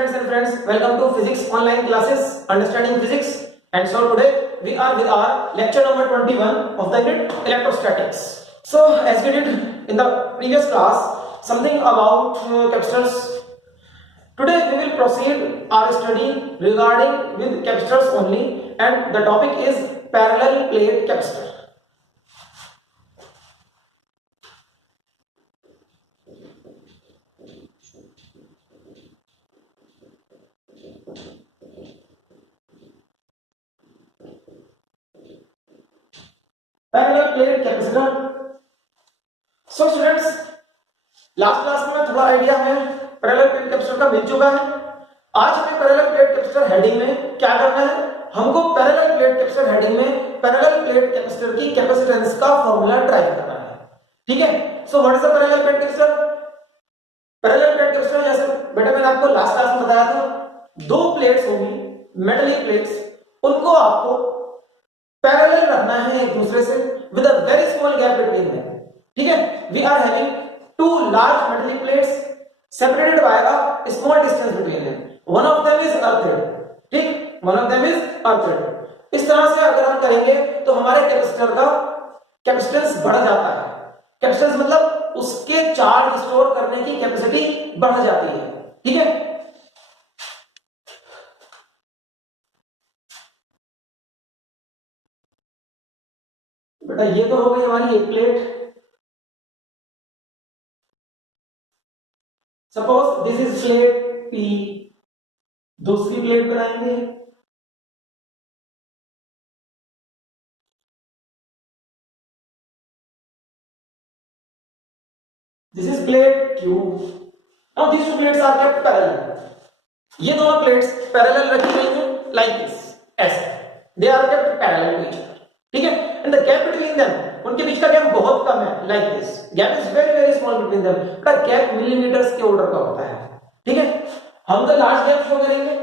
students and friends, welcome to physics online classes, understanding physics. And so today we are with our lecture number 21 of the unit electrostatics. So as we did in the previous class something about capacitors, today we will proceed our study regarding with capacitors only, and the topic is parallel plate capacitor. Parallel plate capacitor. So students, last class में थोड़ा idea हमें parallel plate capacitor का मिल चुका है. आज हमें parallel plate capacitor heading में क्या करना है, हमको पैरेलल प्लेट कैपेसिटर हेडिंग में पैरेलल प्लेट कैपेसिटर की कैपेसिटेंस का फॉर्मूला ड्राइव करना है. ठीक है. So what is the parallel plate capacitor? Parallel plate capacitor जैसे बेटा मैंने आपको लास्ट क्लास में बताया था, दो प्लेट्स होंगी मेटलिक प्लेट्स, उनको आपको पैरेलल रखना है एक दूसरे से with a very small gap between them. ठीक है. We are having two large metallic plates separated by a small distance between them. One of them is earthed. ठीक, one of them is earthed. इस तरह से अगर हम करेंगे तो हमारे कैपेसिटर का कैपेसिटेंस बढ़ जाता है. कैपेसिटेंस मतलब उसके चार्ज स्टोर करने की कैपेसिटी बढ़ जाती है. ठीक है. बेटा ये तो हो गई हमारी एक plate. Suppose this is plate P. दूसरी प्लेट बनाएंगे. This is plate Q. Now this two plates are kept parallel. ये दोनों प्लेट्स पैरेलल रखी गई हैं लाइक दिस, ऐसे they are kept parallel to each other. ठीक है. And the gap between them, उनके बीच का गैप बहुत कम है like this. Gap is very very small between them. The gap millimetres के ऑर्डर का होता है. ठीक है. हम द लार्ज गैप शो करेंगे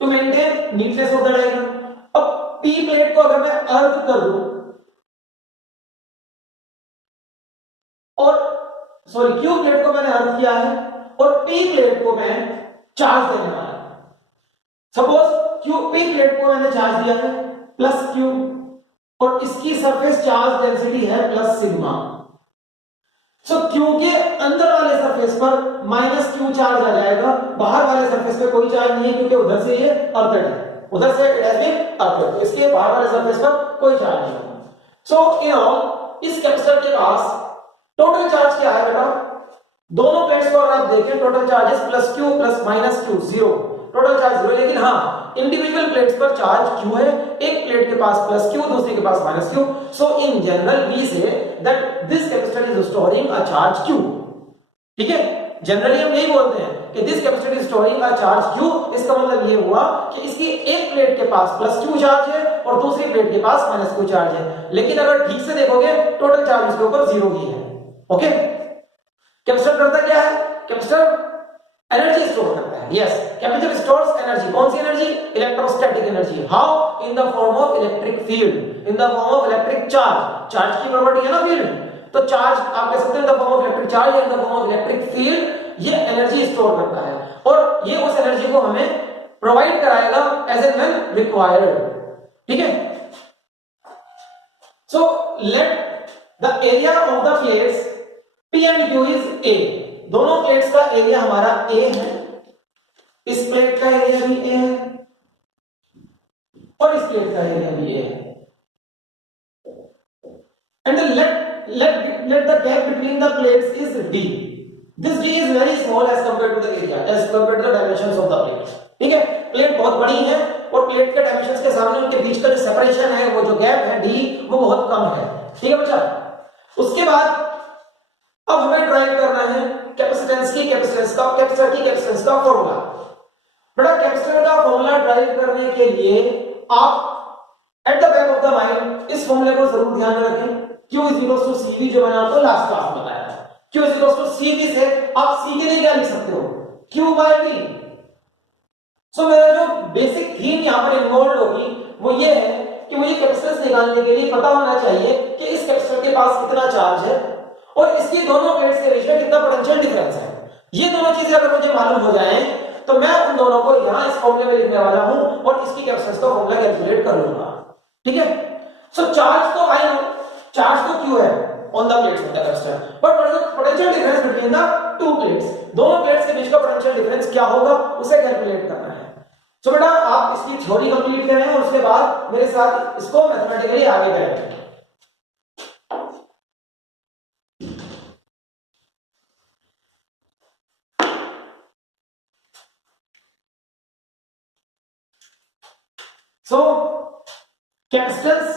to maintain neatness of the diagram. अब पी प्लेट को अगर मैं अर्थ कर दूं और सॉरी क्यू प्लेट को मैंने अर्थ किया है और पी प्लेट को मैं चार्ज देने वाला हूं. सपोज क्यू पी प्लेट को मैंने चार्ज दिया है प्लस क्यू और इसकी सरफेस चार्ज डेंसिटी है प्लस सिग्मा. सो क्यू के अंदर वाले सरफेस पर माइनस क्यू चार्ज आ जाएगा, बाहर वाले सरफेस पे कोई चार्ज नहीं है क्योंकि उधर से ये अर्थड है, उधर से इट हैज बीन अर्थड, इसके बाहर वाले सरफेस पर कोई चार्ज नहीं है. सो इन ऑल इस कैपेसिटर के पास टोटल चार्ज क्या है बेटा? दोनों प्लेट्स को अगर आप देखें total charges plus Q plus minus Q, zero. Total charge zero. लेकिन हाँ इंडिविजुअल प्लेट्स पर चार्ज क्यू है. एक प्लेट के पास प्लस क्यू, दूसरी के पास minus Q. So in general we say that this capacitor is storing a charge Q. ठीक है. जनरली हम यही बोलते हैं कि this capacitor is storing a charge Q. इसका मतलब ये हुआ कि इसकी एक प्लेट के पास प्लस क्यू चार्ज है और दूसरी प्लेट के पास माइनस क्यू चार्ज है. लेकिन अगर ठीक से देखोगे टोटल चार्ज इसके ऊपर जीरो ही है. ओके. कैपेसिटर करता क्या है? कैपेसिटर एनर्जी स्टोर करता है. Yes, capacitor stores energy. कौन सी energy? Electrostatic energy. How? In the form of electric field, in the form of electric charge. Charge की प्रॉपर्टी है ना फील्ड, तो चार्ज आप कह सकते हैं in the form of electric charge या in the form of electric field. ये एनर्जी स्टोर करता है और ये उस एनर्जी को हमें प्रोवाइड कराएगा एज एंड व्हेन रिक्वायर्ड. ठीक है. So let the area of the plates P and Q is A. दोनों प्लेट्स का एरिया हमारा A है. इस प्लेट का एरिया भी A है और इस प्लेट का एरिया भी A है. And let the gap between the plates is D. This D is very small as compared to the area, as compared to the dimensions of the plate. ठीक है. Plate बहुत बड़ी है और plate के dimensions के सामने उनके बीच का जो सेपरेशन है, वो जो गैप है D, वो बहुत कम है. ठीक है बच्चा. उसके बाद अब हमें ड्राइव करना है कैपेसिटेंस की कैपेसिटर की कैपेसिटेंस का फॉर्मूला. बेटा कैपेसिटर का फॉर्मूला ड्राइव करने के लिए आप at the back of the mind इस फॉर्मूले को जरूर ध्यान में रखें. Q = CV, जो मैंने आपको लास्ट क्लास में बताया था. Q = CV से आप C के लिए क्या लिख सकते हो? Q/V. सो मेरा जो बेसिक थीम यहां पर इन्वॉल्व होगी वो ये है कि मुझे कैपेसिटेंस निकालने के लिए पता होना चाहिए कि इस कैपेसिटर के पास कितना चार्ज है और इसकी दोनों प्लेट्स के बीच में कितना पोटेंशियल डिफरेंस है. ये दोनों चीजें अगर मुझे मालूम हो जाएं तो मैं उन दोनों को यहां इस फॉर्मूले में लिखने वाला हूं और इसकी कैपेसिटेंस का फॉर्मूला कैलकुलेट कर लूंगा। ठीक है, सो चार्ज तो आई नो, चार्ज तो क्यू है on the plates of the capacitor, but what is the potential difference between the two plates, दोनों प्लेट्स के बीच का पोटेंशियल डिफरेंस क्या होगा उसे कैलकुलेट करना है। तो बेटा आप इसकी थ्योरी कंप्लीट करें और उसके बाद मेरे साथ इसको मैथमेटिकली आगे करें। So capacitance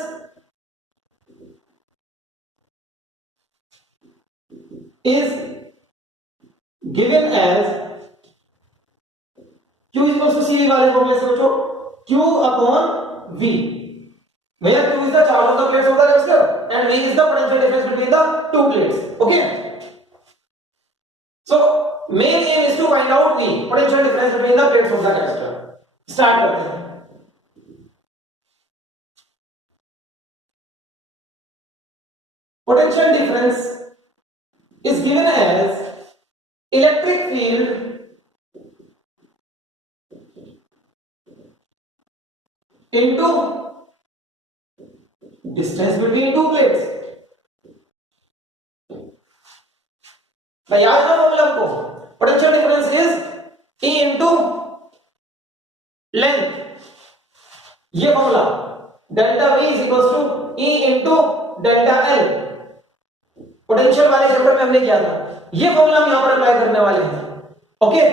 is given as Q equals to CV वाले फॉर्मूले से बच्चों, Q upon V, where Q is the charge on the plates of the capacitor and V is the potential difference between the two plates. Okay, so main aim is to find out V, potential difference between the plates of the capacitor. Start करते हैं। Potential difference is given as electric field into distance between two plates। याद है formula हमको, potential difference is E into length, ये formula delta V is equals to E into delta L, potential वाले chapter में हमने किया था, ये फॉर्मूला हम यहां पर अप्लाई करने वाले हैं। ओके,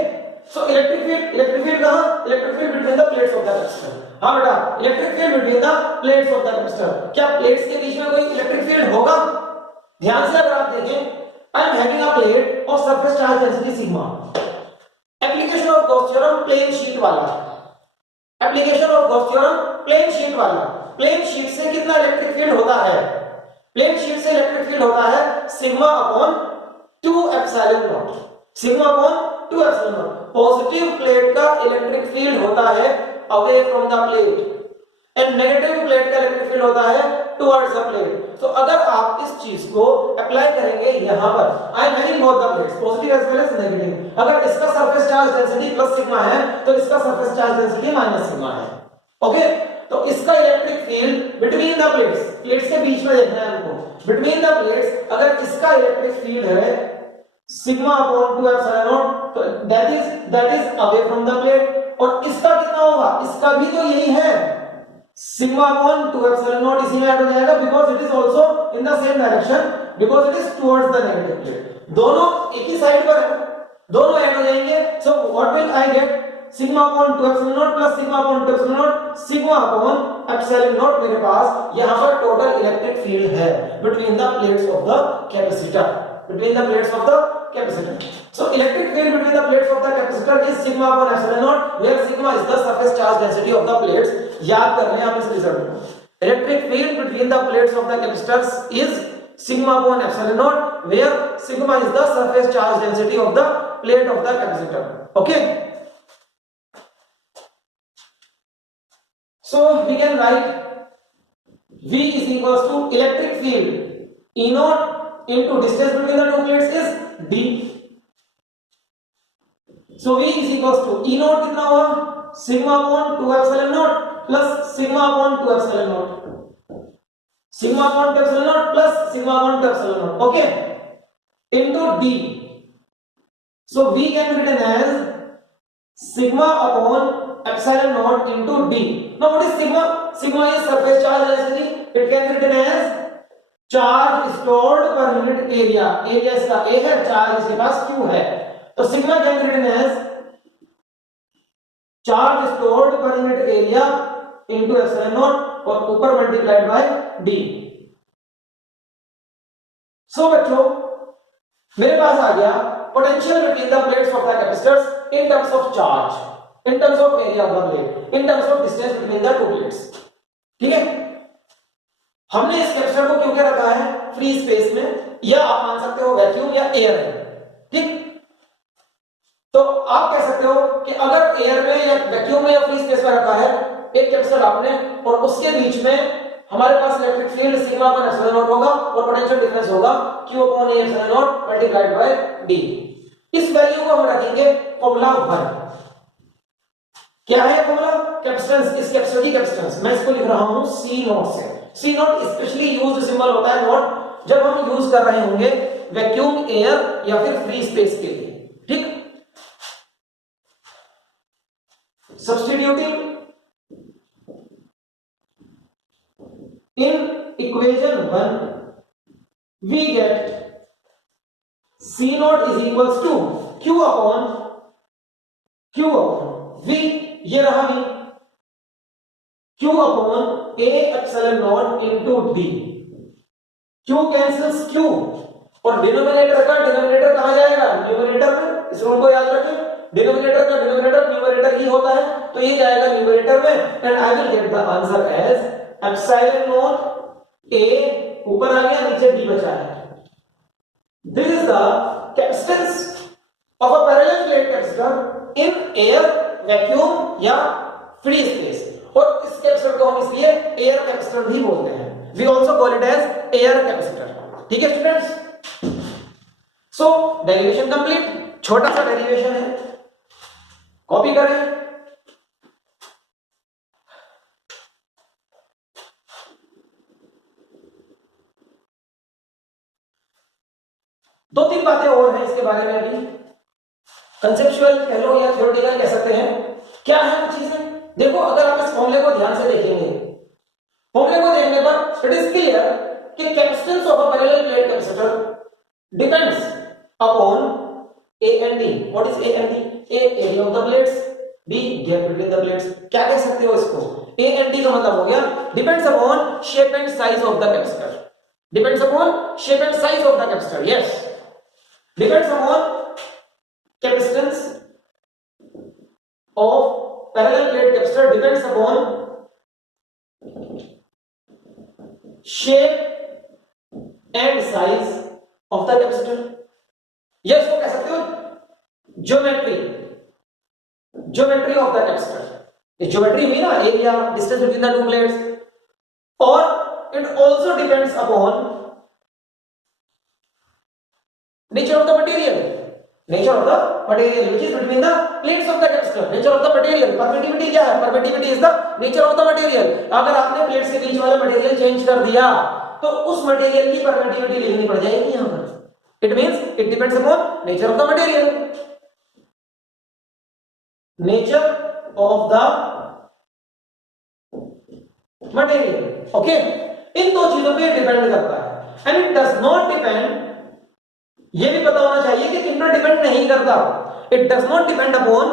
सो इलेक्ट्रिक फील्ड कहां, electric field between the plates of the capacitor. हां बेटा, electric field between the plates of the capacitor, क्या प्लेट्स के बीच में कोई इलेक्ट्रिक फील्ड होगा? ध्यान से अगर आप देखें, I am having a plate of surface charge density sigma, application of Gauss theorem plane sheet वाला, application of Gauss theorem plane sheet वाला, प्लेन शीट से कितना इलेक्ट्रिक फील्ड होता है? प्लेन शीट से इलेक्ट्रिक फील्ड होता है sigma upon 2 epsilon naught, sigma upon 2 epsilon naught. Positive plate का इलेक्ट्रिक फील्ड होता है away from the plate and negative plate का इलेक्ट्रिक फील्ड होता है टुवर्ड्स द प्लेट। तो अगर आप इस चीज को अप्लाई करेंगे यहां पर, I am having both the plates positive as well as negative, अगर इसका surface charge density plus sigma है तो इसका surface charge density minus sigma है। ओके, तो इसका electric field between the plates, plates के बीच में देखना है हमको, बिटवीन द प्लेट्स अगर इसका इलेक्ट्रिक फील्ड है सिग्मा अपॉन 2 एप्सिलॉन नॉट, तो that is away from the plate, और इसका कितना होगा? इसका भी तो यही है सिग्मा अपॉन 2 एप्सिलॉन नॉट, इसी में ऐड हो जाएगा because it is also in the same direction, because it is towards the negative plate, दोनों एक ही साइड पर है, दोनों ऐड हो जाएंगे। So what will I get? Sigma upon 2 epsilon naught plus sigma upon 2 epsilon naught, sigma upon epsilon naught मेरे पास यहां पर टोटल इलेक्ट्रिक फील्ड है between the plates of the capacitor, between the plates of the capacitor. So electric field between the plates of the capacitor is sigma upon epsilon naught, where sigma is the surface charge density of the plates. याद कर लें आप इस result को, electric field between the plates of the capacitors is sigma upon epsilon naught, where sigma is the surface charge density of the plate of the capacitor. Okay, so we can write V is equals to electric field E naught into distance between the two plates is D, so V is equals to E naught कितना हुआ? Sigma upon 2 epsilon naught plus sigma upon 2 epsilon naught, sigma upon 2 epsilon naught plus sigma upon 2 epsilon not, okay, into D, so V can be written as sigma upon epsilon naught into D. Now what is sigma? Sigma is surface charge density. It can be written as charge stored per unit area. Area इसका A है, charge इसके पास Q है, तो sigma can be written as charge stored per unit area into epsilon naught और ऊपर multiplied by D. So बच्चों मेरे पास आ गया potential between the plates of the capacitors in terms of charge, in terms of area of the plate, in terms of distance between the two plates। ठीक है, हमने इस capacitor को क्यों क्या रखा है? फ्री स्पेस में, या आप मान सकते हो वैक्यूम या एयर में। ठीक, तो आप कह सकते हो कि अगर एयर में या वैक्यूम में या फ्री स्पेस में रखा है एक कैपेसिटर आपने, और उसके बीच में हमारे पास electric field sigma upon epsilon naught होगा और पोटेंशियल डिफरेंस होगा Q upon A epsilon naught multiplied by D। इस वैल्यू को हम रखेंगे फॉर्मूला 1। क्या है फॉर्मूला? कैपेसिटेंस, इस कैपेसिटर की कैपेसिटेंस मैं इसको लिख रहा हूं C नॉट से। C naught specially used symbol होता है नॉट जब हम यूज कर रहे होंगे वैक्यूम एयर या फिर फ्री स्पेस के लिए, ठीक। Substituting in equation 1 we get C naught is equals to Q upon V, ये रहा V, Q upon A epsilon naught into D। Q cancels Q और डिनोमिनेटर का डिनोमिनेटर कहां जाएगा? न्यूमरेटर में। इस रूल को याद रखें, डिनोमिनेटर का डिनोमिनेटर न्यूमरेटर ही होता है, तो ये जाएगा न्यूमरेटर में and I will get the answer as epsilon naught A ऊपर आ गया, नीचे D बचा है। This is the capacitance of a parallel plate capacitor in air, vacuum या फ्री स्पेस। और इस कैपेसिटर को हम इसलिए एयर कैपेसिटर भी बोलते हैं। We also call it as air capacitor. ठीक है स्टूडेंट्स, सो डेरिवेशन कंप्लीट। छोटा सा डेरिवेशन है, कॉपी करें। दो तीन बातें और हैं इसके बारे में अभी, कंसेप्चुअल कह लो या थ्योरेटिकल कह सकते हैं। क्या है वो चीजें? देखो, अगर आप इस फॉर्मूले को ध्यान से देखेंगे, फॉर्मूले को देखने पर इट इज क्लियर कि capacitance of a parallel plate capacitor depends upon A and D। What is A and D? A area of the plates, D gap between the plates. क्या कह सकते हो इसको? A and D का मतलब हो गया depends upon shape and size of the capacitor. Depends upon shape and size of the capacitor, yes. Depends upon capacitance of parallel plate capacitor depends upon shape and size of the capacitor। या इसको कह सकते हो geometry of the capacitor. Geometry हुई ना, area, distance between the two plates. और it also depends upon nature of the material which is between the plates of the capacitor। nature of the material, permittivity क्या है? permittivity is the nature of the material। अगर आपने plates के बीच वाला material change कर दिया तो उस मटेरियल की परमिटिविटी लिखनी पड़ जाएगी यहां पर। It means it depends upon nature of the material, nature of the material. Okay, इन दो चीजों पे डिपेंड करता है and it does not depend, ये भी पता होना चाहिए कि किन पर डिपेंड नहीं करता। It does not depend upon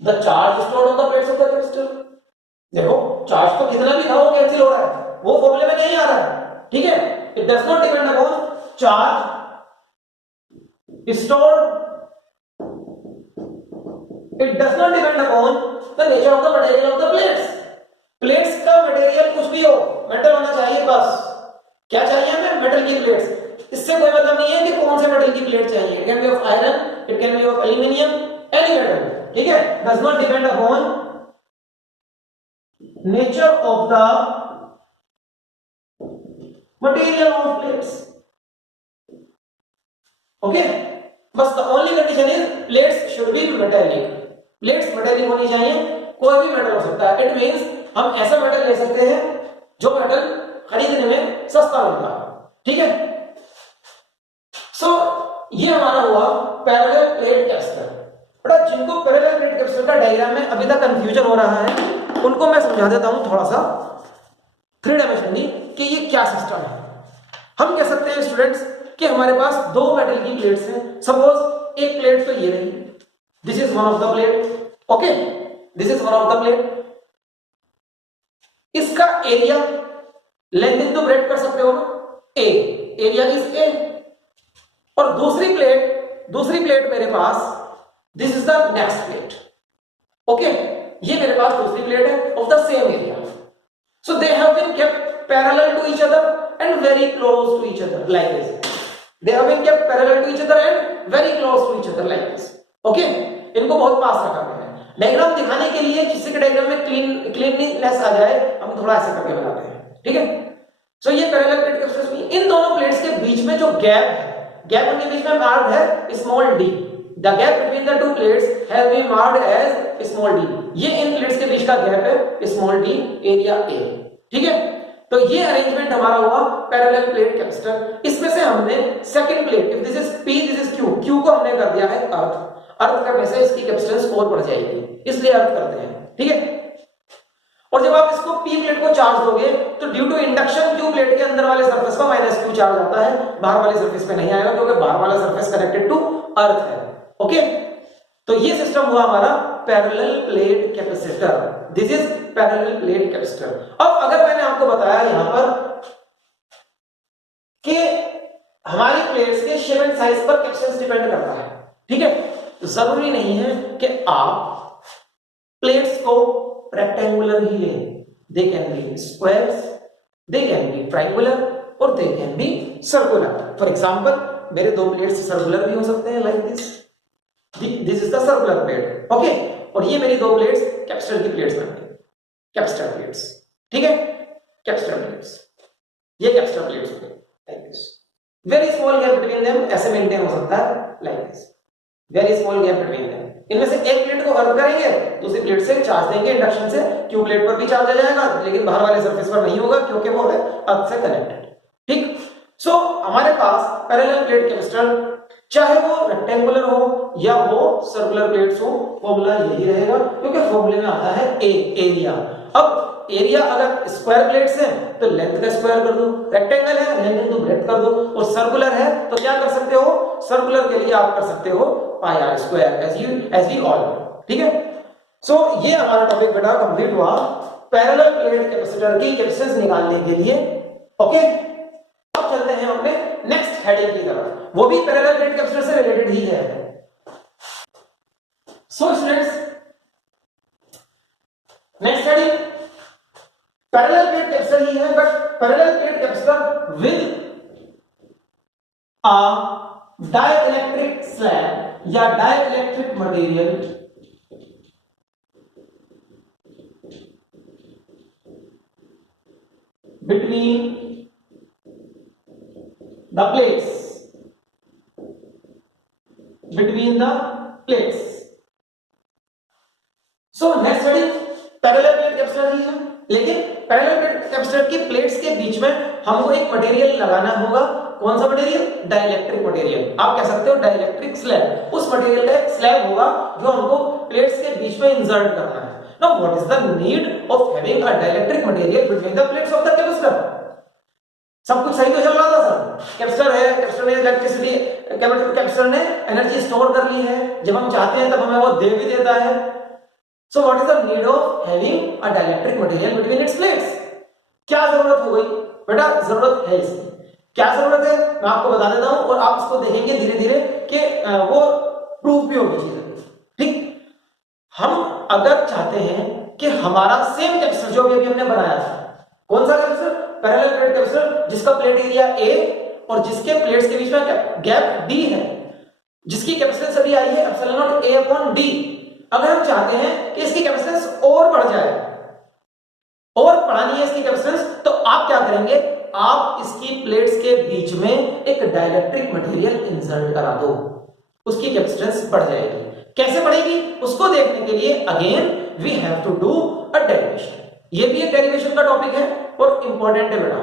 the charge stored on the plates of the capacitor. देखो, चार्ज तो कितना भी था वो कैंसिल हो रहा है, वो फॉर्मूले में नहीं आ रहा है, ठीक है। It does not depend upon charge stored, it does not depend upon the nature of the material of the plates. Plates का मटेरियल कुछ भी हो, मेटल होना चाहिए बस। क्या चाहिए हमें? मेटल की प्लेट्स। इससे कोई मतलब नहीं है कि कौन से मेटल की प्लेट चाहिए। It can be of iron, it can be of aluminium, any metal, ठीक है। Does not depend upon nature of the material of plates. Okay, बस the only condition is plates should be metallic. Plates metallic होनी चाहिए, कोई भी metal हो सकता है। इट मींस हम ऐसा मेटल ले सकते हैं जो मेटल खरीदने में सस्ता मिलता है, ठीक है। सो ये हमारा हुआ पैरेलल प्लेट कैपेसिटर। बड़ा जिनको पैरेलल प्लेट कैपेसिटर का डायग्राम में अभी तक कंफ्यूजन हो रहा है उनको मैं समझा देता हूं थोड़ा सा थ्री डायमेंशनली कि ये क्या सिस्टम है। हम कह सकते हैं स्टूडेंट्स कि हमारे पास दो मेटल की प्लेट्स हैं। सपोज एक प्लेट तो ये रही, this is one of the plate, okay, this is one of the plate. इसका एरिया लेंथ इनटू ब्रेड्थ कर सकते हो ना, ए, एरिया इज ए। और दूसरी प्लेट मेरे पास, this is the next plate, okay, ये मेरे पास दूसरी प्लेट है of the same area. So they have been kept parallel to each other and very close to each other like this. They have been kept parallel to each other and very close to each other like this, okay. इनको बहुत पास रखा गया है। Diagram दिखाने के लिए किसी के डायग्राम में क्लीननेस आ जाए, हम थोड़ा ऐसे करके बनाते हैं, ठीक है। सो ये पैरेलल प्लेट कैपेसिटर, इन दोनों प्लेट्स के बीच में जो गैप है, गैप उनके बीच में मार्क्ड है small D, the gap between the two plates has been marked as small D. ये इन प्लेट्स के बीच का गैप है स्मॉल डी, एरिया ए। ठीक है, तो ये अरेंजमेंट हमारा हुआ पैरेलल प्लेट कैपेसिटर। इसमें से हमने second plate, if this is P this is Q, Q को हमने कर दिया है अर्थ करने से इसकी कैपेसिटेंस और बढ़ जाएगी, इसलिए अर्थ करते हैं। ठीक है, और जब आप इसको पी प्लेट को चार्ज दोगे तो due to induction Q plate के अंदर वाले सरफेस का माइनस क्यू चार्ज आता है, बाहर वाले सरफेस पे नहीं आएगा क्योंकि बाहर वाला सरफेस कनेक्टेड टू अर्थ है। ओके, तो ये सिस्टम हुआ हमारा parallel plate capacitor. This is parallel plate capacitor. अब अगर मैंने आपको बताया यहां पर कि हमारी प्लेट्स के शेप एंड साइज पर कैपेसिटेंस डिपेंड करता है, ठीक है, तो जरूरी नहीं है कि आप प्लेट्स को रेक्टेंगुलर ही लें। They can be squares, they can be triangular और they can be circular. For example मेरे दो प्लेट्स सर्कुलर भी हो सकते हैं, like this this is the circular plate. Okay, और ये मेरी दो प्लेट्स कैपेसिटर की प्लेट्स बन गई, कैपेसिटर प्लेट्स। ठीक है, कैपेसिटर प्लेट्स, ये कैपेसिटर प्लेट्स हो गई like this. Very small gap between them ऐसे मेंटेन हो सकता है like this, very small gap between them. इनमें से एक प्लेट को अर्थ करेंगे, दूसरी प्लेट से चार्ज देंगे इंडक्शन से, क्यू प्लेट पर भी चार्ज आ जाएगा लेकिन बाहर वाले सरफेस पर नहीं होगा क्योंकि वो है अर्थ से कनेक्टेड। ठीक, सो हमारे पास पैरेलल प्लेट कैपेसिटर चाहे वो रेक्टेंगुलर हो या वो सर्कुलर प्लेट्स हो, फॉर्मूला यही रहेगा क्योंकि फॉर्मूले में आता है ए, एरिया। अब एरिया अगर स्क्वायर प्लेट्स है तो लेंथ का स्क्वायर कर दो, रेक्टेंगल है लेंथ इनटू ब्रेड्थ कर दो, और सर्कुलर है तो क्या कर सकते हो, सर्कुलर के लिए आप कर सकते हो pi r square as we all. ठीक है, सो ये हमारा टॉपिक बेटा कंप्लीट हुआ पैरेलल प्लेट कैपेसिटर की कैपेसिटेंस निकालने के लिए। ओके, अब चलते हैं अपने नेक्स्ट हेडिंग की तरफ, वो भी पैरेलल प्लेट कैपेसिटर से रिलेटेड ही है। So students, next heading parallel plate capacitor ही है, but parallel plate capacitor with a dielectric slab या dielectric material between the plates, between the plates. So next heading parallel plate capacitor ही है, लेकिन parallel plate capacitor की plates के बीच में हमको एक मटेरियल लगाना होगा। कौन सा मटेरियल, डाइइलेक्ट्रिक मटेरियल, आप कह सकते हो डाइइलेक्ट्रिक स्लैब। उस मटेरियल का एक स्लैब होगा जो हमको प्लेट्स के बीच में इंसर्ट करना है। Now what is the need of having a dielectric material between the plates of the capacitor? सब कुछ सही तो चल रहा था सर, कैपेसिटर है, कैपेसिटर ने इलेक्ट्रिसिटी, कैपेसिटर ने एनर्जी स्टोर कर ली है, जब हम चाहते हैं तब हमें वो दे भी देता है। So what is the need of having a dielectric material between its plates? क्या जरूरत हो गई बेटा, जरूरत है इसकी। क्या जरूरत है मैं आपको बता देता हूं और आप इसको देखेंगे धीरे धीरे कि वो प्रूफ भी होगी चीजें। ठीक, हम अगर चाहते हैं कि हमारा सेम कैपेसिटर जो भी हमने बनाया था, कौन सा कैपेसिटर, पैरेलल प्लेट कैपेसिटर, जिसका प्लेट एरिया ए और जिसके प्लेट्स के बीच में गैप डी है, जिसकी कैपेसिटेंस अभी आई है एप्सिलॉन नॉट ए अपॉन डी। अगर हम चाहते हैं कि इसकी कैपेसिटेंस और बढ़ जाए और बढ़ानी है इसकी कैपेसिटेंस, तो आप क्या करेंगे, आप इसकी प्लेट्स के बीच में एक डाइइलेक्ट्रिक मटेरियल इंसर्ट करा दो, उसकी कैपेसिटेंस बढ़ जाएगी। कैसे बढ़ेगी उसको देखने के लिए again we have to do a derivation. ये भी एक डेरिवेशन का टॉपिक है और इंपॉर्टेंट है बेटा,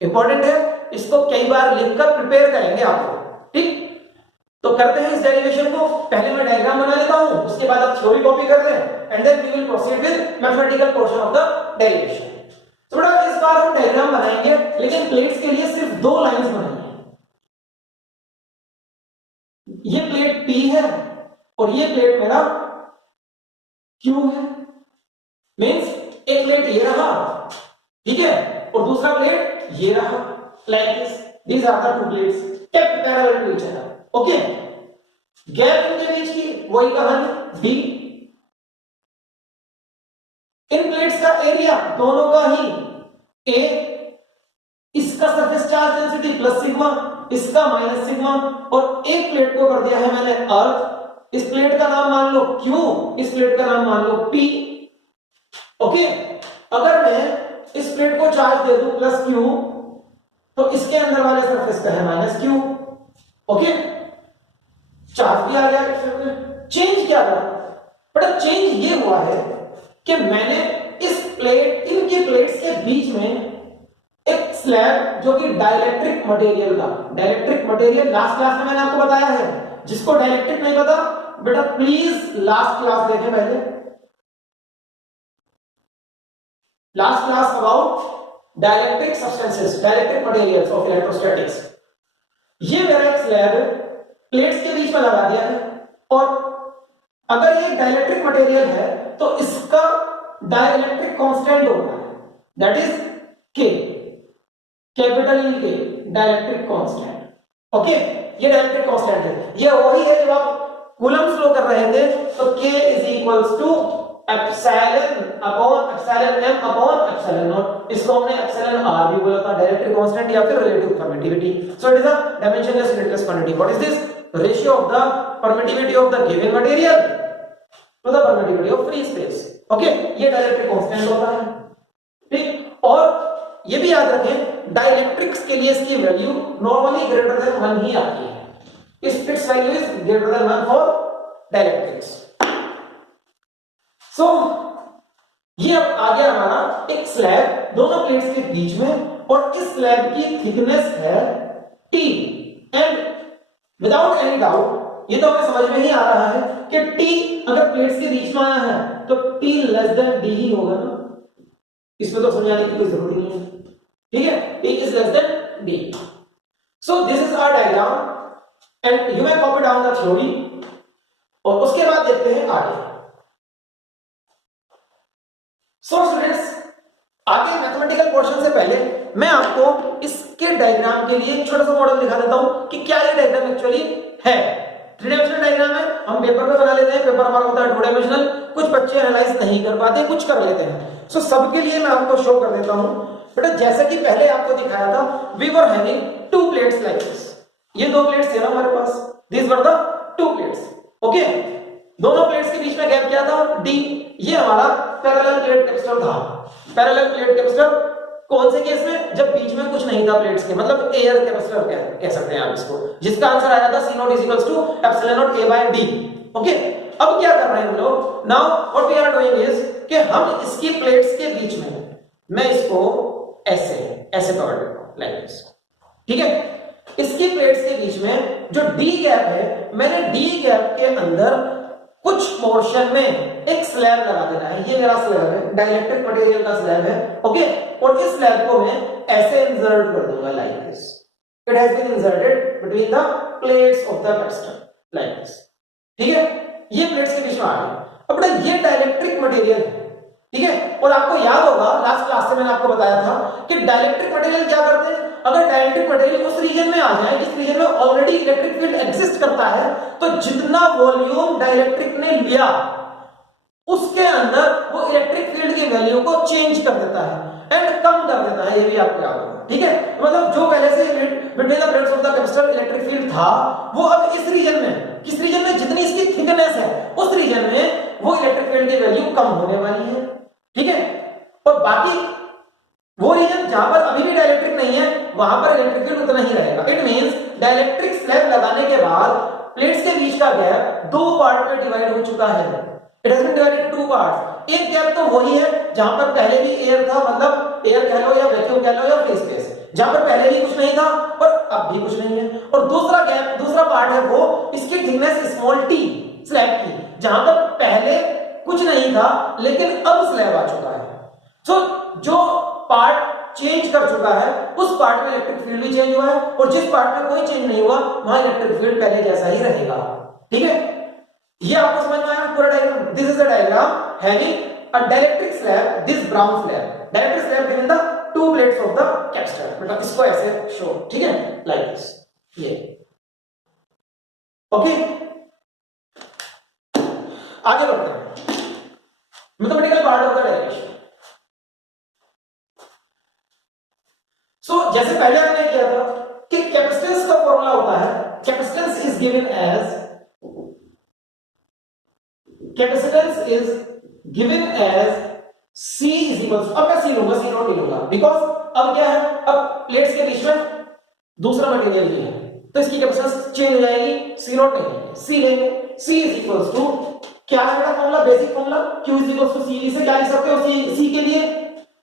इंपॉर्टेंट है, इसको कई बार लिखकर प्रिपेयर करेंगे आपको। ठीक, तो करते हैं इस डेरिवेशन को। पहले मैं डायग्राम बना लेता हूं, उसके बाद आप थ्योरी कॉपी कर लें and then we will proceed with mathematical portion of the derivation. तो बेटा इस बार हम डायग्राम बनाएंगे लेकिन प्लेट्स के लिए सिर्फ दो लाइंस बनाएंगे। ये प्लेट P है और ये प्लेट मेरा Q है, मींस एक प्लेट ये रहा, ठीक है, और दूसरा प्लेट ये रहा, like this, these are the two plates kept parallel to each other. Okay, gap इनके बीच की वही कहानी B। इन प्लेट्स का एरिया दोनों का ही A, इसका surface charge density plus sigma, इसका माइनस सिग्मा, और एक प्लेट को कर दिया है मैंने अर्थ, इस प्लेट का नाम मान लो Q, इस प्लेट का नाम मान लो P। ओके, अगर मैं इस प्लेट को चार्ज दे दूं प्लस Q, तो इसके अंदर वाले सरफेस का है माइनस Q। ओके, चार्ज भी आ गया कैपेसिटर में। चेंज क्या हुआ? बट चेंज ये हुआ है कि मैंने इस प्लेट, इनकी प्लेट्स के बीच में एक स्लैब जो कि डाइलेक्ट्रिक मटेरियल का, डाइलेक्ट्रिक मटेरियल लास्ट क्लास में मैंने आपको बताया है। जिसको डाइलेक्ट्रिक नहीं पता बेटा प्लीज लास्ट क्लास देखें पहले, last class about dielectric substances, dielectric materials of electrostatics. ये मेरा एक स्लैब है, प्लेट्स के बीच में लगा दिया है, और अगर ये डाइलेक्ट्रिक मटेरियल है तो इसका डाइलेक्ट्रिक कांस्टेंट होता है, दैट इज के, कैपिटल ई के, डाइलेक्ट्रिक कांस्टेंट। ओके, ये डाइलेक्ट्रिक कांस्टेंट है। ये वही है जब आप कूलम्स लो कर रहे थे तो K is equals to epsilon upon epsilon m upon epsilon naught. इसको हमने एप्सिलॉन r भी बोला था, डाइलेक्ट्रिक कांस्टेंट या फिर relative permittivity. So it is a dimensionless unitless quantity. What is this? Ratio of the permittivity of the given material to the permittivity of free space. Okay, ये dielectric constant होता है। ठीक, और ये भी याद रखें डाइलेक्ट्रिक्स के लिए इसकी वैल्यू नॉर्मली ग्रेटर देन 1 ही आती है। Its value is greater than 1 for dielectrics. So ये अब आ गया हमारा एक स्लैब दोनों प्लेट्स के बीच में, और इस स्लैब की थिकनेस है T, and without any doubt ये तो हमें समझ में ही आ रहा है कि T अगर प्लेट्स के बीच में आया है तो T लेस देन D ही होगा ना, इसमें तो समझाने की कोई जरूरत नहीं है। ठीक है, T is less than D. So this is our diagram and you may copy down the theory, और उसके बाद देखते हैं आगे। So students, आगे मैथमेटिकल पोर्शन से पहले मैं आपको इसके डायग्राम के लिए छोटा सा मॉडल दिखा देता हूं कि क्या ये डायग्राम एक्चुअली है। थ्री डायमेंशनल डायग्राम है, हम पेपर पे बना लेते हैं, पेपर हमारा होता है टू डायमेंशनल। कुछ बच्चे एनालाइज नहीं कर पाते, कुछ कर लेते हैं। सो सबके लिए मैं आपको शो कर देता हूं। बेटा जैसे कि पहले आपको दिखाया था, we were having two plates like this. ये दो प्लेट्स थे ना हमारे पास, this were the two plates. Okay, दोनों प्लेट्स के बीच में गैप क्या था? D। ये हमारा पैरेलल प्लेट कैपेसिटर था। पैरेलल प्लेट कैपेसिटर कौन से केस में? जब बीच में कुछ नहीं था प्लेट्स के, मतलब एयर कैपेसिटर कह सकते हैं आप इसको, जिसका आंसर आया था C0 is equals to epsilon naught A by D। Okay, अब क्या कर रहे हैं हम लोग? Now what we are doing is कि हम इसकी प्लेट्स के बीच में, मैं इसको ऐसे ऐसे पकड़ लेता हूं लाइक दिस। ठीक है, इसकी प्लेट्स के बीच में जो D गैप है, मैंने D गैप के अंदर कुछ पोर्शन में एक स्लैब लगा देना है। ये मेरा स्लैब है, डाइलेक्ट्रिक मटेरियल का स्लैब है। ओके, और इस स्लैब को मैं ऐसे इंसर्ट कर दूंगा like this. It has been inserted between the plates of the capacitor like this. ठीक है, ये प्लेट्स के बीच में आ गया। अब बेटा ये डाइलेक्ट्रिक मटेरियल है। ठीक है, और आपको याद होगा लास्ट क्लास से मैंने आपको बताया था कि डाइलेक्ट्रिक मटेरियल क्या करते हैं? अगर डाइलेक्ट्रिक मटेरियल उस रीजन में आ जाए जिस रीजन में ऑलरेडी इलेक्ट्रिक फील्ड एग्जिस्ट करता है, तो जितना वॉल्यूम डाइलेक्ट्रिक ने लिया उसके अंदर वो इलेक्ट्रिक फील्ड की वैल्यू को चेंज कर देता है एंड कम कर देता है। ये भी आपको याद होगा। ठीक है, मतलब जो पहले से between the plates of the capacitor electric field था, वो अब इस रीजन में, किस रीजन में? जितनी इसकी थिकनेस है उस रीजन में वो इलेक्ट्रिक फील्ड की वैल्यू कम होने वाली है। ठीक है, और बाकी वो रीजन जहां पर अभी भी डाइलेक्ट्रिक नहीं है वहां पर इलेक्ट्रिक फील्ड उतना ही रहेगा। इट मींस डाइलेक्ट्रिक स्लैब लगाने के बाद प्लेट्स के बीच का गैप दो पार्ट में डिवाइड हो चुका है। It has been divided into two parts. एक गैप तो वही है जहां पर पहले भी एयर था, मतलब एयर कह लो या वैक्यूम कह लो या फ्री स्पेस, जहां पर पहले भी कुछ नहीं था और अब भी कुछ नहीं है। और दूसरा गैप, दूसरा पार्ट है वो इसकी थिकनेस स्मॉल t स्लैब की, जहां पर पहले कुछ नहीं था लेकिन अब स्लैब आ चुका है। सो जो पार्ट चेंज कर चुका है उस पार्ट में इलेक्ट्रिक फील्ड भी चेंज हुआ है, और जिस पार्ट में कोई चेंज नहीं हुआ वहां इलेक्ट्रिक फील्ड पहले जैसा ही रहेगा। ठीक है, ये आपको समझ में आया पूरा diagram? This is the diagram having a dielectric slab, this brown slab, dielectric slab between the two plates of the capacitor. मतलब इसको ऐसे शो, ठीक है, लाइक दिस। ये ओके, आगे बढ़ते हैं। Mathematical part of the derivation. So जैसे पहले हमने किया था कि कैपेसिटेंस का फॉर्मूला होता है, capacitance is given as, capacitance is given as C is equal to, अब मैं C लूंगा, C नॉट नहीं लूंगा, बिकॉज अब क्या है, अब प्लेट्स के बीच में दूसरा मटेरियल भी है। तो इसकी कैपेसिटेंस चेंज हो जाएगी, सी नॉट नहीं लेंगे, सी लेंगे। सी इज इक्वल्स टू क्या है बेटा formula, basic formula, Q is equals to CV से क्या लिख सकते हो, सी के लिए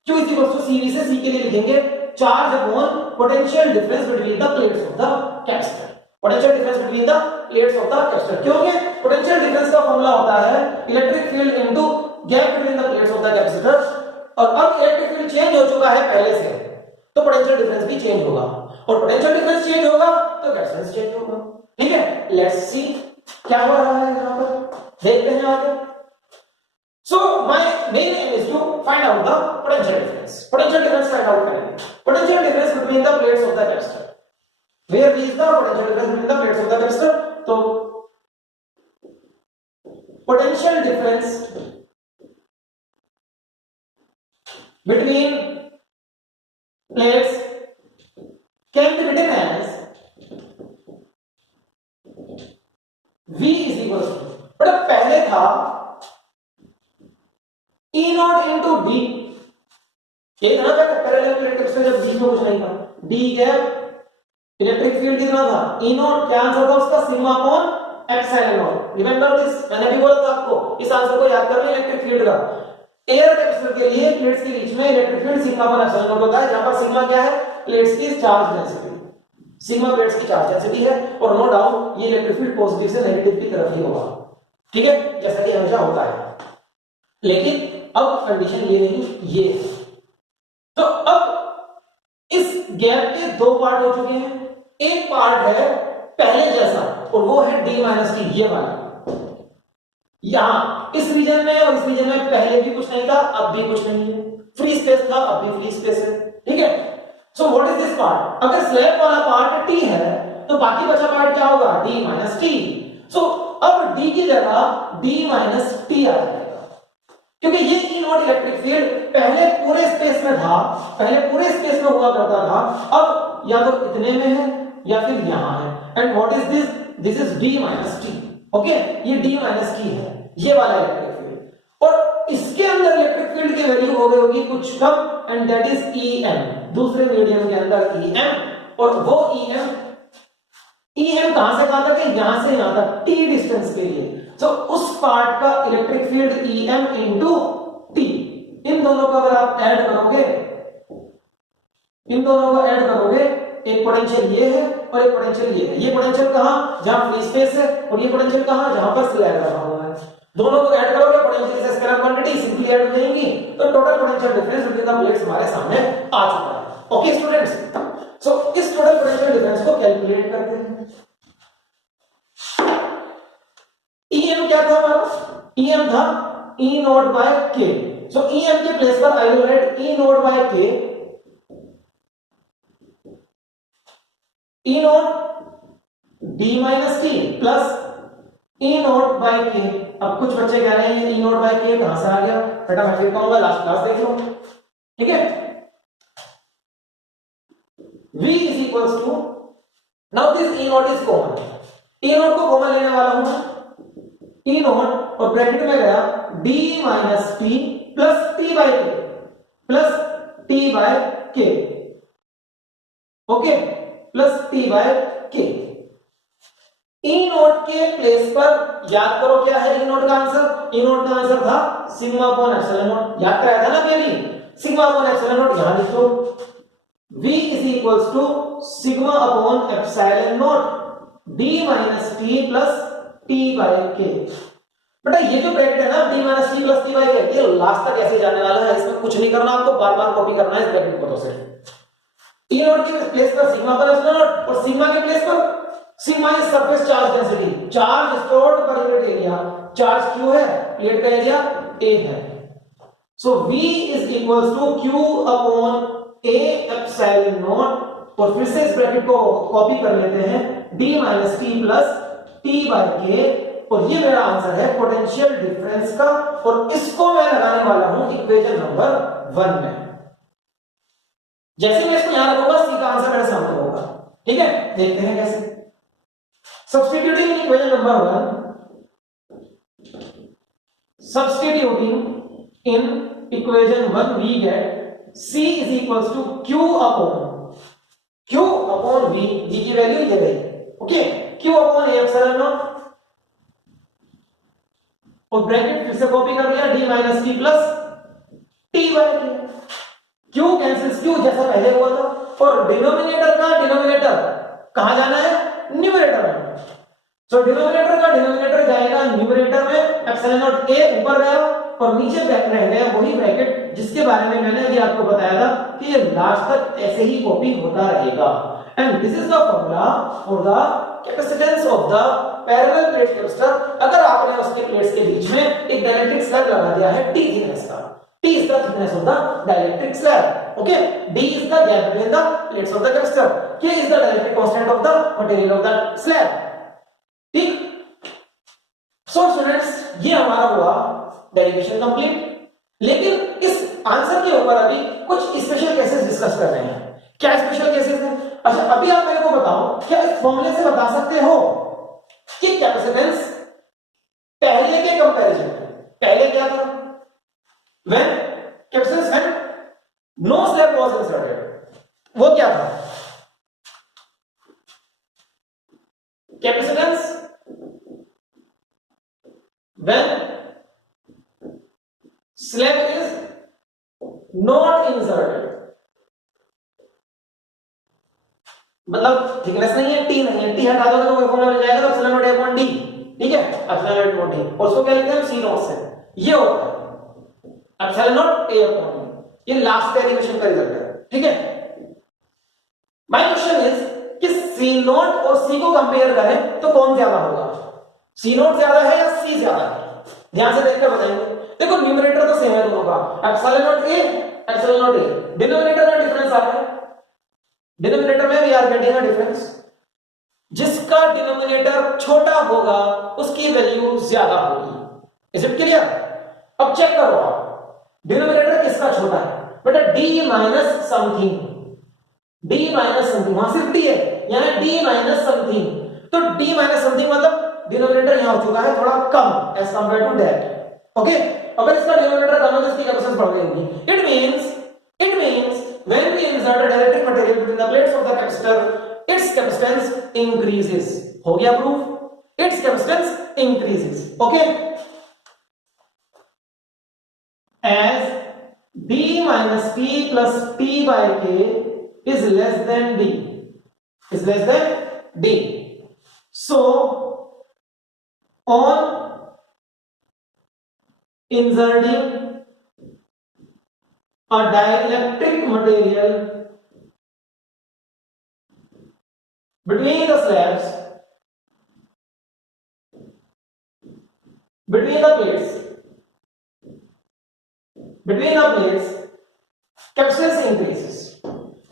Q is equals to CV से सी के लिए लिखेंगे charge upon potential difference between the plates of the capacitor. Potential difference between the plates of the capacitor, क्योंकि पोटेंशियल डिफरेंस का फॉर्मूला होता है electric field into gap between the plates of the capacitor, और अब electric field change हो चुका है पहले से, तो पोटेंशियल डिफरेंस भी चेंज होगा, और पोटेंशियल डिफरेंस चेंज होगा तो कैपेसिटेंस चेंज होगा। ठीक है, लेट्स सी क्या हो रहा है यहां पर, देखते हैं आगे। So my main aim is to find out the potential difference. Potential difference find out करेंगे, potential difference between the plates of the capacitor, where is the potential difference between the plates of the capacitor. तो potential difference between plates can be written as V is equals to, but पहले था E not into D, ये था ना parallel electric जब बीच में कुछ नहीं था, D गैप इलेक्ट्रिक फील्ड कितना था, E नॉट, क्या आंसर था उसका, sigma upon epsilon not. Remember this, मैंने भी बोला था आपको इस आंसर को याद करना इलेक्ट्रिक फील्ड का। एयर कैपेसिटर के लिए प्लेट्स के बीच में electric field sigma upon epsilon not होता है, जहां पर सिग्मा क्या है, प्लेट्स की चार्ज डेंसिटी, सिग्मा प्लेट्स की चार्ज डेंसिटी है, और नो डाउट ये इलेक्ट्रिक फील्ड पॉजिटिव से नेगेटिव की तरफ ही होगा। ठीक है, जैसा कि हमेशा होता है, लेकिन अब कंडीशन ये नहीं, ये है। तो अब इस गैप के दो पार्ट हो चुके हैं, एक पार्ट है पहले जैसा और वो है d माइनस टी, ये वाला। यहां इस रीजन में और इस रीजन में पहले भी कुछ नहीं था, अब भी कुछ नहीं है, फ्री स्पेस था, अब भी फ्री स्पेस है। ठीक है, so what is this part, अगर स्लैब वाला पार्ट t है तो बाकी बचा पार्ट क्या होगा, d माइनस टी। सो अब d की जगह d माइनस टी आ जाएगा, क्योंकि ये ई नॉट इलेक्ट्रिक फील्ड पहले पूरे स्पेस में था, पहले पूरे स्पेस में हुआ करता था, अब या तो इतने में है या फिर यहां है। And what is this, this is d minus T. Okay, ये d माइनस टी है, ये वाला इलेक्ट्रिक फील्ड, और इसके अंदर इलेक्ट्रिक फील्ड की वैल्यू हो गई होगी कुछ कम, एंड दैट इज em, दूसरे मीडियम के अंदर em, और वो em कहां से कहां तक है, यहां से यहां तक t डिस्टेंस के लिए। तो उस पार्ट का electric field em into t, इन दोनों को अगर आप ऐड करोगे, इन दोनों को ऐड करोगे, एक पोटेंशियल ये है और एक पोटेंशियल ये है। ये पोटेंशियल कहां, जहां फ्री स्पेस है, और ये पोटेंशियल कहां, जहां पर स्लैब लगा हुआ है। दोनों को ऐड करोगे, पोटेंशियल से स्केलर क्वांटिटी सिंपली ऐड हो जाएंगी, तो total potential difference between the plates हमारे सामने आ चुका है। ओके स्टूडेंट्स, सो इस टोटल पोटेंशियल डिफरेंस को कैलकुलेट करते हैं। em क्या था हमारा, em था E naught by k। So em के प्लेस पर I will write E naught by k, E naught d minus t plus E naught by k। अब कुछ बच्चे कह रहे हैं ये E नॉट बाय k कहां से आ गया, बेटा मैं फिर कहूंगा लास्ट क्लास देख लो। ठीक है, v is equals to, now this E naught is common, E naught को कॉमन लेने वाला हूं, E नॉट और ब्रैकेट में गया d minus T plus t by k, plus t by k, okay, plus t by k। E naught के place पर याद करो क्या है E नॉट का आंसर, E नॉट का आंसर था सिग्मा अपॉन एप्सिलॉन नॉट, याद कराया था ना मेरी, सिग्मा अपॉन एप्सिलॉन नॉट यहां लिखो, v is equals to sigma upon epsilon naught d minus T plus t by k। बेटा ये जो ब्रैकेट है ना d minus T plus t by k, ये लास्ट तक ऐसे जाने वाला है, इसमें कुछ नहीं करना, आपको बार बार कॉपी करना है इस ब्रैकेट को। तो सिर्फ E नॉट के प्लेस पर सिग्मा पर एप्सिलॉन नॉट, और सिग्मा के प्लेस पर sigma is surface charge density, charge stored per unit area, charge q है, प्लेट का एरिया a है। So v is equals to q upon a epsilon naught, और फिर से इस ब्रैकेट को कॉपी कर लेते हैं, d minus T plus t by k, और ये मेरा आंसर है पोटेंशियल डिफरेंस का, और इसको मैं लगाने वाला हूं इक्वेशन नंबर 1 में। जैसे मैं इसको यहां रखूंगा, c का आंसर मेरे सामने होगा। ठीक है, देखते हैं कैसे। Substituting in equation number 1, substituting in equation 1 we get c is equals to q upon v, v की वैल्यू ये गई, okay, Q upon A epsilon naught, और ब्रैकेट फिर से कॉपी कर लिया, D minus T plus T by K, Q cancels Q जैसा पहले हुआ था, और डिनोमिनेटर का डिनोमिनेटर कहां जाना है, न्यूमरेटर में। सो डिनोमिनेटर का डिनोमिनेटर जाएगा न्यूमरेटर में, एप्सिलॉन नॉट ए ऊपर गया और नीचे रह गया वही ब्रैकेट जिसके बारे में मैंने अभी आपको बताया था कि ये लास्ट तक ऐसे ही कॉपी होता रहेगा। And this is the formula for the capacitance of the parallel plate capacitor. अगर आपने उसके प्लेट्स के बीच में एक डाइलेक्ट्रिक स्लैब लगा दिया है टी थिकनेस का, T is the thickness of the dielectric slab. Okay, D is the gap between the plates of the capacitor. K is the dielectric constant of the material of the slab. ठीक? So students, ये हमारा हुआ derivation complete. लेकिन इस answer के ऊपर अभी कुछ स्पेशल केसेस डिस्कस कर रहे हैं। क्या स्पेशल केसेस हैं? अच्छा, अभी आप मेरे को बताओ, क्या इस फॉर्मूले से बता सकते हो कि कैपेसिटेंस पहले के कंपैरिजन में, पहले क्या था? When capacitance when no slab was inserted, वो क्या था? Capacitance when slab is not inserted, मतलब थिकनेस नहीं है, टी नहीं है, टी हटा दो तो फॉर्मूला मिल जाएगा, तो एप्सिलॉन नॉट ए अपॉन डी। ठीक है, एप्सिलॉन नॉट अपॉन डी, और उसको क्या लिखते हैं, सी नॉट से। ये होता है एप्सिलॉन नॉट ए अपॉन डी। ये लास्ट डेरिवेशन का रिजल्ट है। ठीक है, माय क्वेश्चन इज कि सी नॉट और सी को कंपेयर करें तो कौन ज्यादा होगा? सी नॉट ज्यादा है या सी ज्यादा है? ध्यान से देखकर बताएंगे। देखो न्यूमरेटर तो सेम है दोनों का, epsilon naught A epsilon naught A. Denominator में डिफरेंस आ रहा है, डिनोमिनेटर में we are getting a difference. जिसका डिनोमिनेटर छोटा होगा उसकी वैल्यू ज्यादा होगी। Is it clear? अब चेक करो आप, डिनोमिनेटर किसका छोटा है? बेटा d minus something, d minus something, वहां सिर्फ d है, यहां d माइनस समथिंग, तो d माइनस समथिंग मतलब डिनोमिनेटर यहां हो चुका है थोड़ा कम as compare to that. Okay, अगर इसका डिनोमिनेटर कम है तो इसकी कैपेसिटेंस बढ़ जाएगी। It means when we insert a dielectric material between the plates of the capacitor, its capacitance increases। हो गया proof? its capacitance increases। okay, as d minus t plus t by k is less than d, is less than d, so on inserting a dielectric material between the slabs, between the plates, capacitance increases,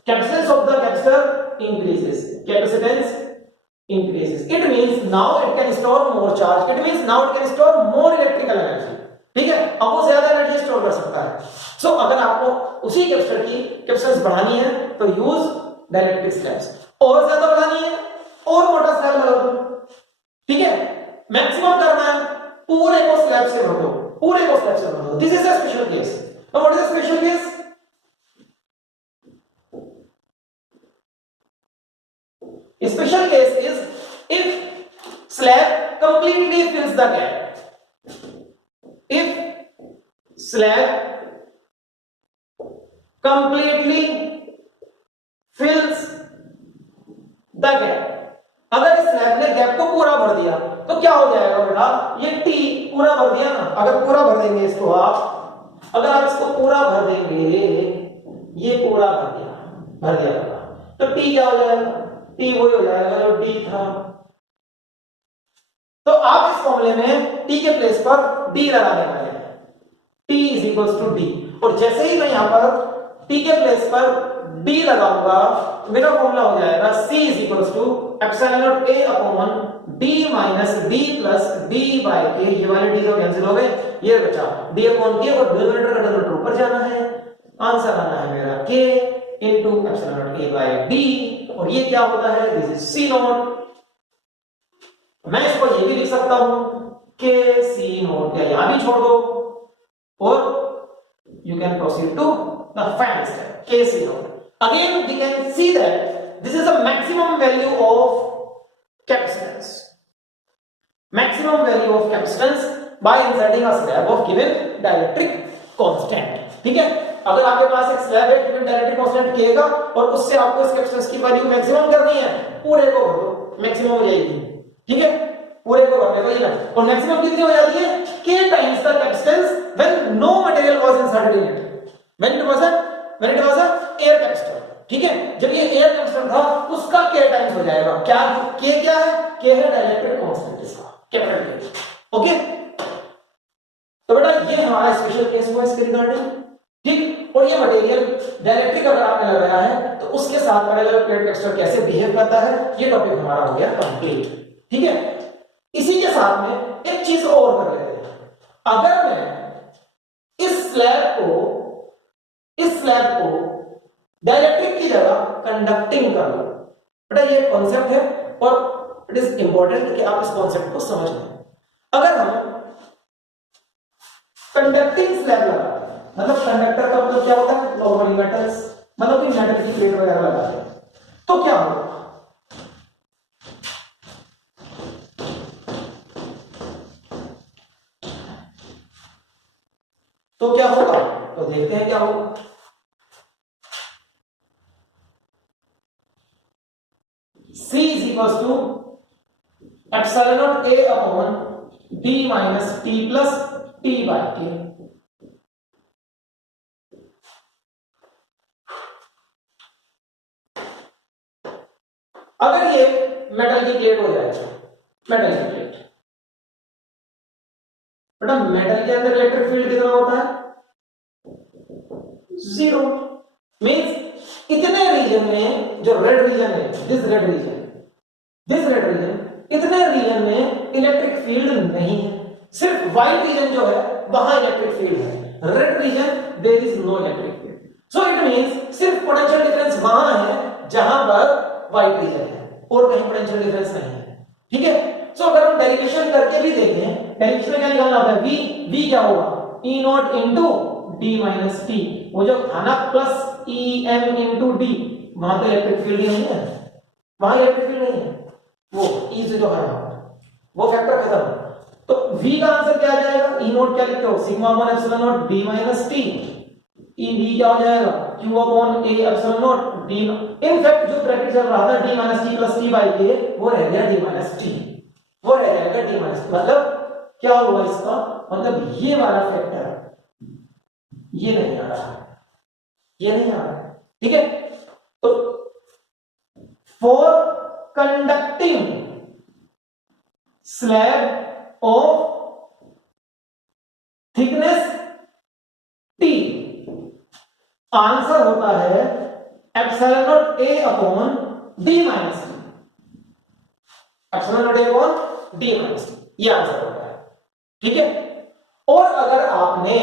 capacitance of the capacitor increases, capacitance increases। it means now it can store more charge, it means now it can store more electrical energy। ठीक है, अब वो ज्यादा energy store कर सकता है। सो अगर आपको उसी कैपेसिटर की कैपेसिटेंस बढ़ानी है तो यूज डाइलेक्ट्रिक स्लैब्स, और ज्यादा बढ़ानी है और मोटा स्लैब लगा दो। ठीक है, मैक्सिमम करना है पूरे को स्लैब से भर दो, पूरे को स्लैब से भर दो। This is a special case. Now what is the special case? Special case is if slab completely फिल्स the gap, if slab completely fills the gap। अगर इस स्लैब ने गैप को पूरा भर दिया तो क्या हो जाएगा बेटा? ये टी पूरा भर दिया ना, अगर पूरा भर देंगे इसको आप, अगर आप इसको पूरा भर देंगे, ये पूरा भर दिया तो टी क्या हो जाएगा? टी वही हो जाएगा जो डी था। तो आप इस फॉर्मूले में टी के प्लेस पर डी लगाने वाले हैं, T is equals to D, और जैसे ही मैं यहां पर T के प्लेस पर D लगाऊंगा मेरा फॉर्मूला हो जाएगा C is equals to epsilon naught A upon D minus D plus D by K। ये वाले D तो कैंसिल हो गए, ये बचा D अपॉन K, और डिनोमिनेटर का डिनोमिनेटर ऊपर जाना है। आंसर आना है मेरा K into epsilon naught A by D, और ये क्या होता है? This is C naught. मैं इसको ये भी लिख सकता हूं K C नॉट, या यहां भी छोड़ दो, और you can proceed to the final step, Kc node। Again we can see that this is the maximum value of capacitance, maximum value of capacitance bye inserting a slab of given dielectric constant. ठीक है, अगर आपके पास एक slab है given dielectric constant K का और उससे आपको इस कैपेसिटेंस की वैल्यू मैक्सिमम करनी है, पूरे को भर दो, मैक्सिमम हो जाएगी। ठीक है, पूरे को भरने का ही है। और मैक्सिमम कितनी हो जाती है? K times the capacitance when no material was inserted in it, when it was a air capacitor। ठीक है, जब ये एयर कैपेसिटर था उसका K टाइम्स हो जाएगा। क्या K क्या है? K है डाइलेक्ट्रिक कांस्टेंट इसका, कैपिटल K। ओके, तो बेटा ये हमारा स्पेशल केस हुआ इसके रिगार्डिंग। ठीक, और ये मटेरियल डाइलेक्ट्रिक अगर आपने लगाया है तो उसके साथ पैरेलल प्लेट कैपेसिटर कैसे बिहेव करता है, ये टॉपिक हमारा हो गया कंप्लीट। ठीक है, इसी के साथ में एक चीज और कर लेते हैं। अगर मैं इस स्लैब को डाइलेक्ट्रिक की जगह कंडक्टिंग कर लूं, बेटा ये कॉन्सेप्ट है और इट इज इंपॉर्टेंट कि आप इस कॉन्सेप्ट को समझ लें। अगर हम कंडक्टिंग स्लैब लगाते हैं, मतलब कंडक्टर का मतलब क्या होता है? नॉर्मली मेटल्स, मतलब कि मेटल की प्लेट वगैरह लगाते हैं, तो क्या होगा? तो क्या होगा? तो देखते हैं क्या होगा। C is equals to epsilon naught A upon D minus T plus T by K। अगर ये मेटल की प्लेट हो जाए, मेटल की प्लेट, बेटा मेटल के अंदर इलेक्ट्रिक फील्ड कितना होता है? 0। मींस इतने रीजन में, जो रेड रीजन है, दिस रेड रीजन, इतने रीजन में इलेक्ट्रिक फील्ड नहीं है। सिर्फ व्हाइट रीजन जो है वहां इलेक्ट्रिक फील्ड है, red region there is no electric field. So it means सिर्फ पोटेंशियल डिफरेंस वहां है जहां पर व्हाइट रीजन है और कहीं पोटेंशियल डिफरेंस नहीं है। ठीक है, सो अगर हम डेरिवेशन करके भी देखें, डेरिवेशन में क्या निकालना होता है? v क्या होगा? E not into d minus t, वो जो था ना प्लस em इनटू d, वहां पे इलेक्ट्रिक फील्ड नहीं है, वहां इलेक्ट्रिक फील्ड नहीं है, वो e से जो है वो फैक्टर खत्म। तो v का आंसर क्या आ जाएगा? E नॉट क्या लिखते हो? Sigma upon epsilon naught d minus t। e v क्या हो जाएगा? q upon a epsilon naught d। In fact जो ब्रैकेट चल रहा था d minus t plus t by k, वो रह गया d माइनस t, वो रह जाएगा d माइनस। मतलब क्या हुआ इसका? मतलब ये वाला फैक्टर ये नहीं आ रहा है, ये नहीं आ रहा है। ठीक है, तो for conducting slab of thickness T, answer होता है epsilon naught A upon D minus T, epsilon naught A upon D minus T, ये आंसर होता है। ठीक है, और अगर आपने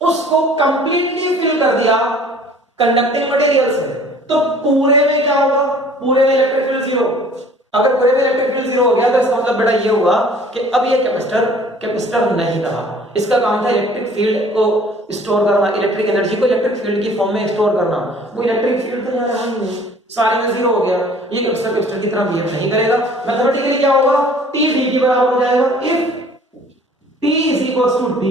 उसको कंप्लीटली फिल कर दिया कंडक्टिंग मटेरियल से, तो पूरे में क्या होगा? पूरे में इलेक्ट्रिक फील्ड 0। अगर पूरे में इलेक्ट्रिक फील्ड 0 हो गया तो इसका मतलब बेटा ये हुआ कि अब ये कैपेसिटर नहीं रहा। इसका काम था इलेक्ट्रिक फील्ड को स्टोर करना, इलेक्ट्रिक एनर्जी को इलेक्ट्रिक फील्ड की फॉर्म में स्टोर करना। वो इलेक्ट्रिक फील्ड तो यहाँ रहा ही नहीं, सारे में 0 हो गया। ये कैपेसिटर की तरह बिहेव नहीं करेगा। मैथमेटिकली क्या होगा? T D के बराबर हो जाएगा। If T is equals to D,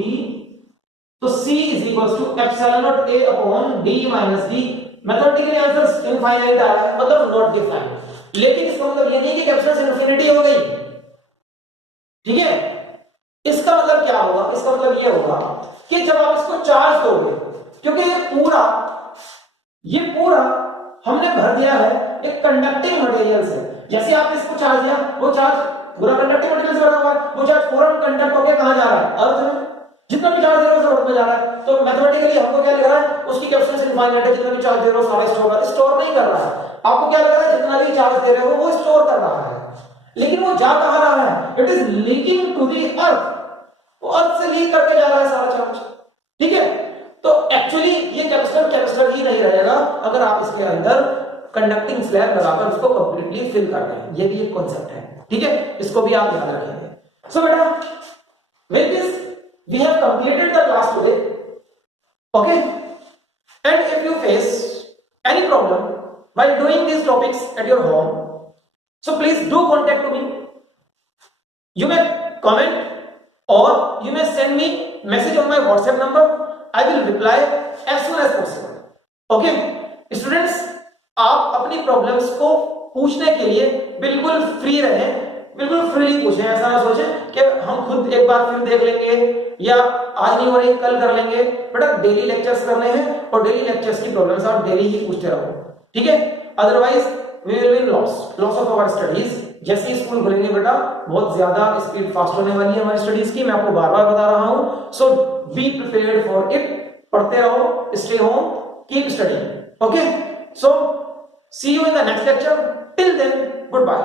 तो C is equals to epsilon naught A upon D minus D। Mathematically answer infinite आ रहा है, मतलब नॉट डिफाइंड। लेकिन इसका मतलब ये नहीं कि कैपेसिटेंस इनफिनिटी हो गई। ठीक है, इसका मतलब क्या होगा? इसका मतलब ये होगा कि जब आप इसको चार्ज दोगे, क्योंकि ये पूरा हमने भर दिया है एक कंडक्टिंग मटेरियल से। जैसे आपने इसको चार्ज दिया, वो चार्ज पूरा कंडक्टिंग मटेरियल से भरा हुआ है, वो चार्ज फौरन कंडक्ट होकर कहां जा रहा है? अर्थ में। जितना भी चार्ज दे रहे हो सब अर्थ में जा रहा है। तो मैथमेटिकली हमको क्या लग रहा है? उसकी कैपेसिटेंस इनफाइनाइट है, जितना भी चार्ज दे रहे हो सारा स्टोर नहीं कर रहा है। आपको क्या लग रहा है? जितना भी चार्ज दे रहे हो वो स्टोर कर रहा है, लेकिन वो जा कहां रहा है? It is leaking to the earth, वो अर्थ से लीक करके जा रहा है सारा चार्ज। ठीक है, तो एक्चुअली ये कैपेसिटर ही नहीं रहेगा अगर आप इसके अंदर कंडक्टिंग स्लैब लगाकर उसको कंप्लीटली फिल कर दें। ये भी एक कॉन्सेप्ट है। ठीक है, इसको भी आप याद रखेंगे। सो बेटा, with this we have completed the class today. Okay, and if you face any problem while doing these topics at your home, So please do contact to me. You may comment or you may send me message on my WhatsApp number. I will reply as soon as possible. Okay students, आप अपनी problems को पूछने के लिए बिल्कुल free रहें, बिल्कुल freely पूछें। ऐसा ना सोचें कि हम खुद एक बार फिर देख लेंगे या आज नहीं हो रही कल कर लेंगे। बेटा डेली लेक्चर्स करने हैं और डेली लेक्चर्स की प्रॉब्लम्स आप डेली ही पूछते रहो, ठीक है? Otherwise we will be loss of our studies. जैसे ही स्कूल खुलेंगे बेटा बहुत ज्यादा स्पीड फास्ट होने वाली है हमारी स्टडीज की, मैं आपको बार बार बता रहा हूं। So be prepared for it, पढ़ते रहो, stay home, keep studying. Okay, so see you in the next lecture, till then good bye.